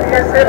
PSL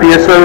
PSL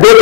2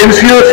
NCOC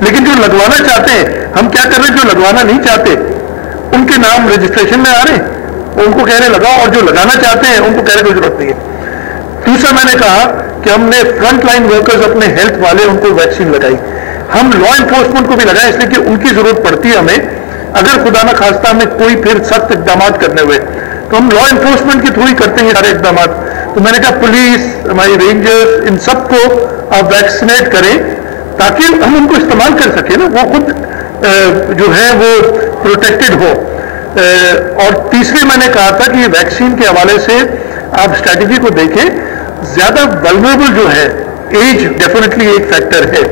لیکن جو لگوانا چاہتے ہیں ہم کیا کر رہے ہیں, جو لگوانا نہیں چاہتے ان کے نام رجسٹریشن میں آ رہے ہیں, ان کو کہہ رہے لگاؤ, اور جو لگانا چاہتے ہیں ان کو کہہ رہے کوئی ضرورت نہیں ہے. دوسرا میں نے کہا کہ ہم نے فرنٹ لائن ورکرز اپنے ہیلتھ والے ان کو ویکسین لگائی, ہم لا انفورسمنٹ کو بھی لگائیں اس لیے کہ ان کی ضرورت پڑتی ہے ہمیں, اگر خدا نہ خواستہ ہمیں کوئی پھر سخت اقدامات کرنے ہوئے تو ہم لا انفورسمنٹ کے تھرو ہی کرتے ہیں سارے اقدامات. تو میں نے کہا پولیس, ہماری رینجرز, ان سب کو آپ ویکسینیٹ کریں تاکہ ہم ان کو استعمال کر سکیں نا, وہ خود جو ہے وہ پروٹیکٹڈ ہو. اور تیسرے میں نے کہا تھا کہ یہ ویکسین کے حوالے سے آپ اسٹریٹجی کو دیکھیں, زیادہ ولنریبل جو ہے, ایج ڈیفینیٹلی ایک فیکٹر ہے,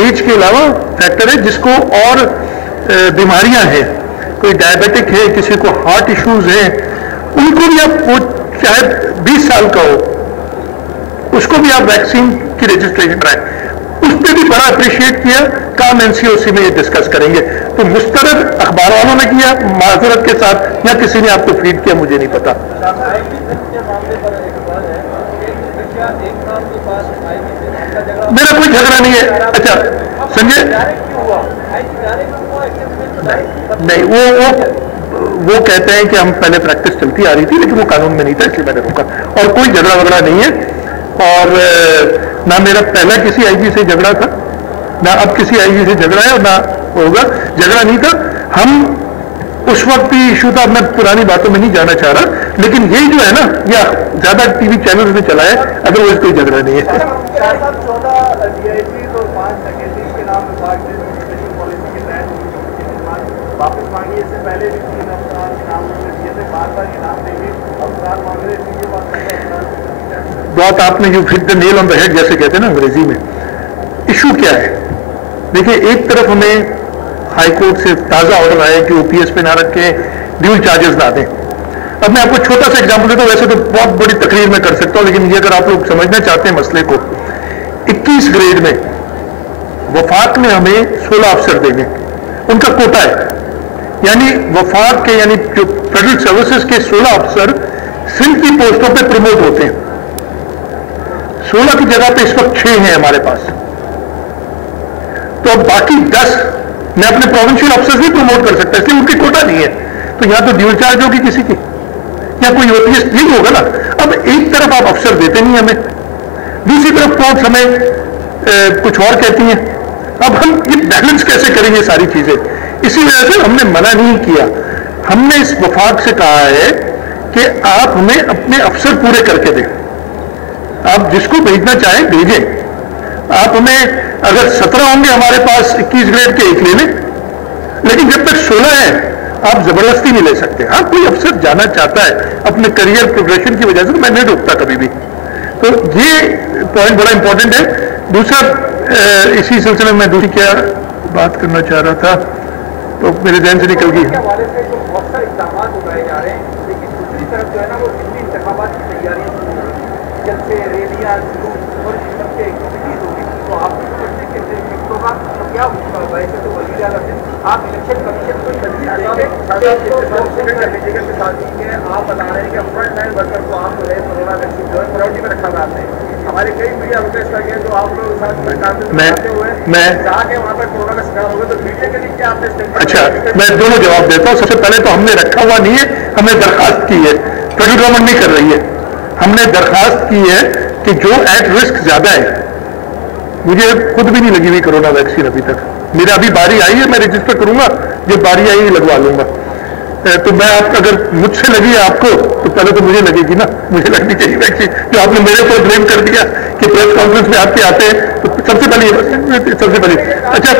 ایج کے علاوہ فیکٹر ہے جس کو اور بیماریاں ہیں, کوئی ڈائبیٹک ہے, کسی کو ہارٹ ایشوز ہیں, ان کو بھی آپ, وہ چاہے 20 سال کا ہو, اس کو بھی آپ ویکسین کی رجسٹریشن کرائیں. اس پہ بھی بڑا اپریشیٹ کیا, کام NCOC میں یہ ڈسکس کریں گے. تو مسترد اخبار والوں نے کیا معذرت کے ساتھ, یا کسی نے آپ کو فیڈ کیا, مجھے نہیں پتا. میرا کوئی جھگڑا نہیں ہے. اچھا سنجے, نہیں, وہ کہتے ہیں کہ ہم پہلے پریکٹس چلتی آ رہی تھی لیکن وہ قانون میں نہیں تھا, اس لیے میں نے روکا, اور کوئی جھگڑا وگڑا نہیں ہے. اور نہ میرا پہلا کسی IG سے جھگڑا تھا, نہ اب کسی IG سے جھگڑا ہے, اور نہ ہوگا. جھگڑا نہیں تھا, ہم اس وقت بھی ایشو تھا, میں پرانی باتوں میں نہیں جانا چاہ رہا, لیکن یہی جو ہے نا, یا زیادہ ٹی وی چینل میں چلا ہے, ادروائز کوئی جھگڑا نہیں ہے. بات آپ نے جو ہٹ دا نیل آن دا ہیڈ جیسے کہتے ہیں نا انگریزی میں. ایشو کیا ہے, دیکھیں ایک طرف ہمیں ہائی کورٹ سے تازہ آرڈر آئے کہ OPS پہ نہ رکھیں, ڈیول چارجز نہ دیں. اب میں آپ کو چھوٹا سا ایگزامپل دیتا ہوں, ویسے تو بہت بڑی تقریر میں کر سکتا ہوں, لیکن یہ اگر آپ لوگ سمجھنا چاہتے ہیں مسئلے کو, 21 گریڈ میں وفاق نے ہمیں 16 افسر دیں گے, ان کا کوٹا ہے. یعنی وفاق کے, یعنی جو فیڈرل سروسز کے 16 افسر سندھ کی پوسٹوں پہ پروموٹ ہوتے ہیں. 16 کی جگہ پہ اس وقت 6 ہیں ہمارے پاس, تو اب باقی 10 میں اپنے پروونشل افسر بھی پروموٹ کر سکتا ہے, اس لیے ان کی کوٹا نہیں ہے. تو یا تو ڈیول چارج ہوگی کسی کی, یا کوئی OPS نہیں ہوگا نا. اب ایک طرف آپ افسر دیتے نہیں ہمیں, دوسری طرف کورٹس ہمیں کچھ اور کہتی ہیں. اب ہم یہ بیلنس کیسے کریں گے ساری چیزیں؟ اسی وجہ سے ہم نے منع نہیں کیا, ہم نے اس وفاق سے کہا ہے کہ آپ ہمیں اپنے افسر پورے کر کے دیں, آپ جس کو بھیجنا چاہیں بھیجیں. آپ ہمیں اگر 17 ہوں گے ہمارے پاس 21 گریڈ کے, ایک لے لیں, لیکن جب تک 16 ہے آپ زبردستی نہیں لے سکتے. ہاں کوئی افسر جانا چاہتا ہے اپنے کریئر پروگریشن کی وجہ سے, تو میں نہیں روکتا کبھی بھی. تو یہ پوائنٹ بڑا امپورٹنٹ ہے. دوسرا اسی سلسلے میں دوسری کیا بات کرنا چاہ رہا تھا تو میرے ذہن سے نکل گئی. بہت سارے اقدامات اٹھائے جا رہے ہیں, لیکن دوسری طرف جو ہے نا وہ انتخابات کی تیاریاں شروع ہو رہی ہیں, جلسے, ریلیاں, اور اس سب کے ایکٹیویٹیز ہوگی. تو آپ کی سمجھتے ہیں کہ شفٹوں کا کیا ہوگا؟ ویسے تو وزیر اعلیٰ سے آپ الیکشن کمیشن کو آپ بتا رہے ہیں کہ فرنٹ لائن ورکر کو آپ جو ہے کورونا ویکسین جو ہے پرائرٹی میں رکھا جاتا ہے. ہمارے کئی میڈیا روٹیس کر گئے, تو آپ لوگ ساتھ ہوئے جا کے وہاں پر کورونا کا شکار ہوگا, تو میڈیا کے لیے کیا آپ نے؟ اچھا, میں دونوں جواب دیتا ہوں. سب سے پہلے تو ہم نے رکھا ہوا نہیں ہے, ہم نے درخواست کی ہے, فیڈرل گورنمنٹ نہیں کر رہی ہے. ہم نے درخواست کی ہے کہ جو ایٹ رسک زیادہ ہے, مجھے خود بھی نہیں لگی ہوئی کرونا ویکسین ابھی تک, میرا ابھی باری آئی ہے, میں رجسٹر کروں گا, جب باری آئی لگوا لوں گا. تو میں آپ اگر مجھ سے لگی ہے آپ کو, تو پہلے تو مجھے لگے گی نا, مجھے لگنی چاہیے ویکسین. جو آپ نے میرے اوپر بلیم کر دیا کہ پریس کانفرنس میں آپ کے آتے ہیں, تو سب سے پہلے اچھا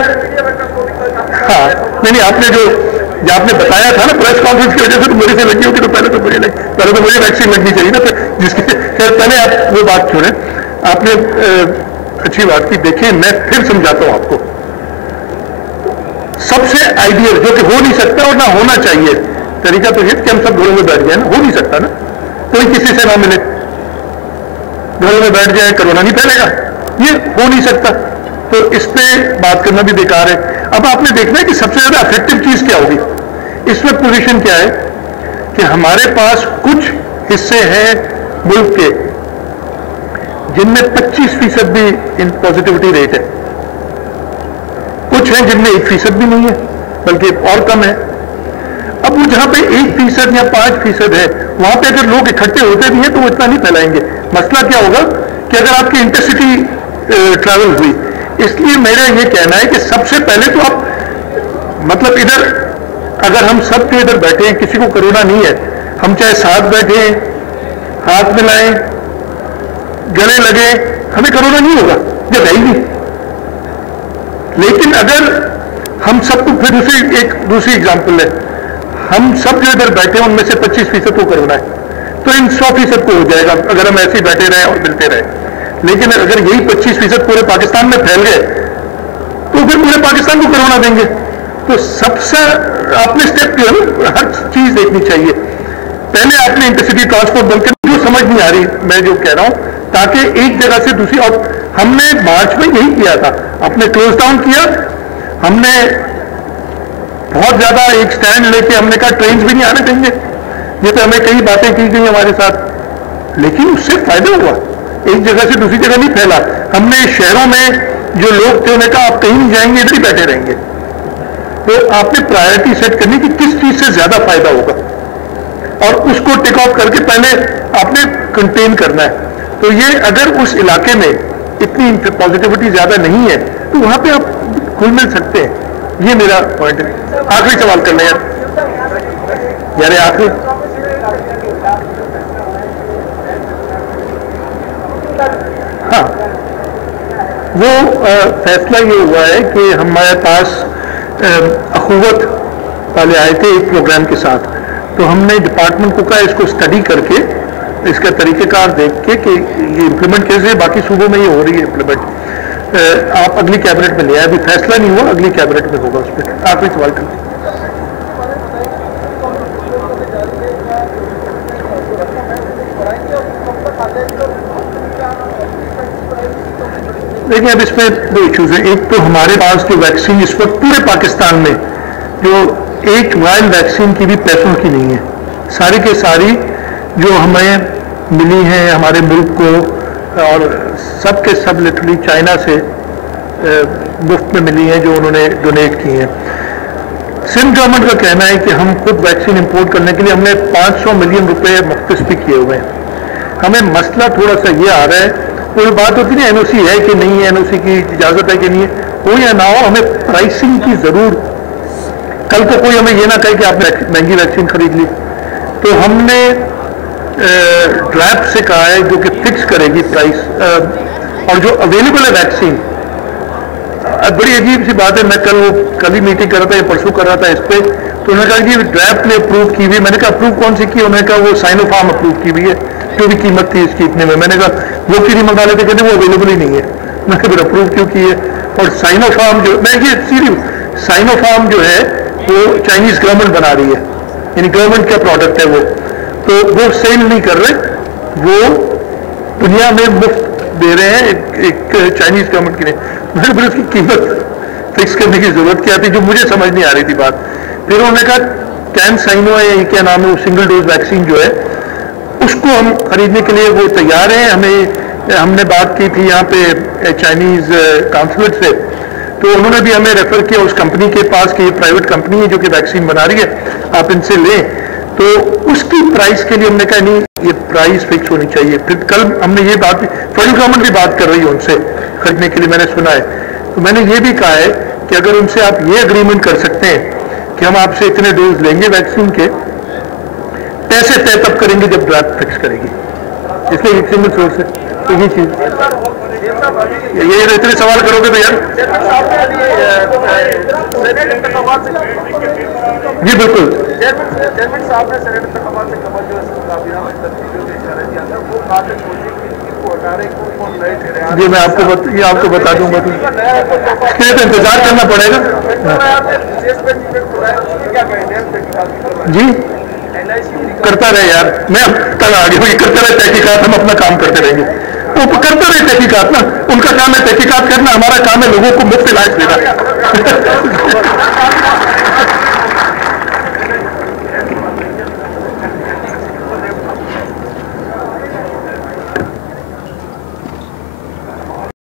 ہاں نہیں, آپ نے جو آپ نے بتایا تھا نا پریس کانفرنس کی وجہ سے تو میرے سے لگی ہوگی, تو پہلے تو مجھے ویکسین لگنی چاہیے نا. جس کے خیر پہلے آپ وہ بات چھوڑیں, آپ نے اچھی بات کی. دیکھیں میں پھر سمجھاتا ہوں آپ کو, سب سے آئیڈیل جو کہ ہو نہیں سکتا اور نہ ہونا چاہیے طریقہ تو یہ کہ ہم سب گھروں میں بیٹھ جائیں نا, ہو نہیں سکتا نا, کوئی کسی سے نہ ملے, گھروں میں بیٹھ جائیں, کرونا نہیں پھیلے گا, یہ ہو نہیں سکتا. تو اس پہ بات کرنا بھی بیکار ہے. اب آپ نے دیکھنا ہے کہ سب سے زیادہ افیکٹو چیز کیا ہوگی. اس وقت پوزیشن کیا ہے کہ ہمارے پاس کچھ حصے ہیں ملک کے جن میں 25% بھی پازیٹیوٹی ریٹ ہے. کچھ ہیں جن میں 1% بھی نہیں ہے بلکہ اور کم ہے. اب وہ جہاں پہ 1% یا 5% ہے وہاں پہ اگر لوگ اکٹھے ہوتے بھی ہیں تو وہ اتنا نہیں پھیلائیں گے. مسئلہ کیا ہوگا کہ اگر آپ کی انٹرسٹی ٹریول ہوئی, اس لیے میرا یہ کہنا ہے کہ سب سے پہلے تو آپ مطلب ادھر اگر ہم سب کے ادھر بیٹھے ہیں, کسی کو کرونا نہیں ہے, ہم چاہے ساتھ بیٹھے ہیں, ہاتھ ملائیں, گلے لگے, ہمیں کرونا نہیں ہوگا جب ہے ہی نہیں. لیکن اگر ہم سب کو پھر دوسری اگزامپل ہے, ہم سب جو ادھر بیٹھے ہیں ان میں سے 25% کو کرونا ہے تو ان 100% کو ہو جائے گا اگر ہم ایسے ہی بیٹھے رہے اور ملتے رہے. لیکن اگر یہی 25% پورے پاکستان میں پھیل گئے تو پھر پورے پاکستان کو کرونا دیں گے. تو سب سے آپ نے اسٹیپ جو ہے ہر چیز دیکھنی چاہیے. پہلے آپ نے انٹرسٹی ٹرانسپورٹ بند کر, جو سمجھ نہیں آ رہی میں جو کہہ رہا ہوں, تاکہ ایک جگہ سے دوسری, اور ہم نے مارچ میں یہی کیا تھا, ہم نے کلوز ڈاؤن کیا, ہم نے بہت زیادہ ایک سٹینڈ لے کے ہم نے کہا ٹرینز بھی نہیں آنے دیں گے, یہ تو ہمیں کئی باتیں کی گئی ہمارے ساتھ, لیکن اس سے فائدہ ہوا, ایک جگہ سے دوسری جگہ نہیں پھیلا. ہم نے شہروں میں جو لوگ تھے انہیں کہا آپ کہیں نہیں جائیں گے, ادھر ہی بیٹھے رہیں گے. تو آپ نے پرائرٹی سیٹ کرنی کہ کس چیز سے زیادہ فائدہ ہوگا اور اس کو ٹیک آف کر کے پہلے آپ نے کنٹین کرنا ہے. تو یہ اگر اس علاقے میں اتنی پازیٹیوٹی زیادہ نہیں ہے تو وہاں پہ آپ کھل مل سکتے ہیں. یہ میرا پوائنٹ ہے. آخری سوال کر لیں یار آخری. ہاں, وہ فیصلہ یہ ہوا ہے کہ ہمارے پاس اخوت والے آئے تھے ایک پروگرام کے ساتھ, تو ہم نے ڈپارٹمنٹ کو کہا اس کو اسٹڈی کر کے اس کا طریقہ کار دیکھ کے کہ یہ امپلیمنٹ کیسے, باقی صوبوں میں یہ ہو رہی ہے امپلیمنٹ, آپ اگلی کیبنٹ میں لے آئے. ابھی فیصلہ نہیں ہوا, اگلی کیبنٹ میں ہوگا اس پہ. آخری سوال کریں. دیکھیں اب اس میں دو ایشوز ہیں. ایک تو ہمارے پاس جو ویکسین اس وقت پورے پاکستان میں جو ایک وائل ویکسین کی بھی پیسوں کی نہیں ہے, ساری کے ساری جو ہمیں ملی ہیں ہمارے ملک کو اور سب کے سب لٹرلی چائنا سے مفت میں ملی ہیں جو انہوں نے ڈونیٹ کی ہیں. سندھ گورنمنٹ کا کہنا ہے کہ ہم خود ویکسین امپورٹ کرنے کے لیے ہم نے 500 ملین روپے مختص بھی کیے ہوئے ہیں. ہمیں مسئلہ تھوڑا سا یہ آ رہا ہے, کوئی بات ہوتی ہے NOC ہے کہ نہیں ہے, NOC کی اجازت ہے کہ نہیں ہے, ہو یا نہ ہو ہمیں پرائسنگ کی ضرور, کل کو کوئی ہمیں یہ نہ کہے کہ آپ نے مہنگی ویکسین خرید لی. تو ہم نے ڈریپ سے کہا ہے جو کہ فکس کرے گی پرائس, اور جو اویلیبل ہے ویکسین. بڑی عجیب سی بات ہے, میں کل ہی میٹنگ کر رہا تھا یا پرسوں کر رہا تھا اس پہ, تو انہوں نے کہا کہ ڈریپ نے اپروو کی ہوئی. میں نے کہا اپروو کون سی کی؟ انہوں نے کہا وہ سائنو فارم اپروو کی ہوئی ہے, جو بھی قیمت تھی اس کی اتنے میں. میں نے کہا وہ کیوں نہیں منگا لیتے, کہتے وہ اویلیبل ہی نہیں ہے. میں نے پھر اپروو کیوں کی ہے؟ اور سائنو فارم جو, میں یہ سیریس, سائنو فارم جو ہے وہ چائنیز گورنمنٹ بنا رہی ہے, یعنی گورنمنٹ کا پروڈکٹ ہے وہ, تو وہ سیل نہیں کر رہے, وہ دنیا میں مفت دے رہے ہیں ایک چائنیز گورنمنٹ کے لیے. میں نے پھر اس کی قیمت فکس کرنے کی ضرورت کیا تھی جو مجھے سمجھ نہیں آ رہی تھی بات. پھر انہوں نے کہا کین سائنو ہے یا کیا نام ہے, وہ سنگل ڈوز ویکسین جو ہے اس کو ہم خریدنے کے لیے وہ تیار ہیں. ہم نے بات کی تھی یہاں پہ چائنیز کانسلیٹ سے, تو انہوں نے بھی ہمیں ریفر کیا اس کمپنی کے پاس کہ یہ پرائیویٹ کمپنی ہے جو کہ ویکسین بنا رہی ہے, آپ ان سے لیں. تو اس کی پرائس کے لیے ہم نے کہا نہیں یہ پرائس فکس ہونی چاہیے. پھر کل ہم نے یہ بات, فیڈرل گورنمنٹ بھی بات کر رہی ہے ان سے خریدنے کے لیے, میں نے سنا ہے. تو میں نے یہ بھی کہا ہے کہ اگر ان سے آپ یہ اگریمنٹ کر سکتے ہیں کہ ہم آپ سے اتنے ڈوز لیں گے ویکسین کے, پیسے طے تب کریں گے جب ڈراپ فکس کرے گی, اس لیے ایک سنگل سورس ہے. تو یہ چیز یہ اتنے سوال کرو گے تو یار جی بالکل. جی میں آپ کو بتا دوں گا, اس کے لیے تو انتظار کرنا پڑے گا. جی کرتا رہے یار, میں کل آگے ہوئی کرتا رہے تحقیقات, ہم اپنا کام کرتے رہیں گے. وہ کرتا رہے تحقیقات نا, ان کا کام ہے تحقیقات کرنا, ہمارا کام ہے لوگوں کو مفت علاج دینا.